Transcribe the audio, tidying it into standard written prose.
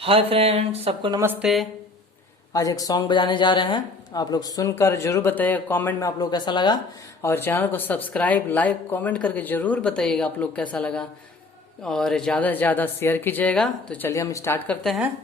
Hi friends, सबको नमस्ते। आज एक सॉन्ग बजाने जा रहे हैं। आप लोग सुनकर जरूर बताइएगा कमेंट में आप लोग कैसा लगा, और चैनल को सब्सक्राइब लाइक कमेंट करके जरूर बताइएगा आप लोग कैसा लगा, और ज़्यादा से ज़्यादा शेयर कीजिएगा। तो चलिए हम स्टार्ट करते हैं।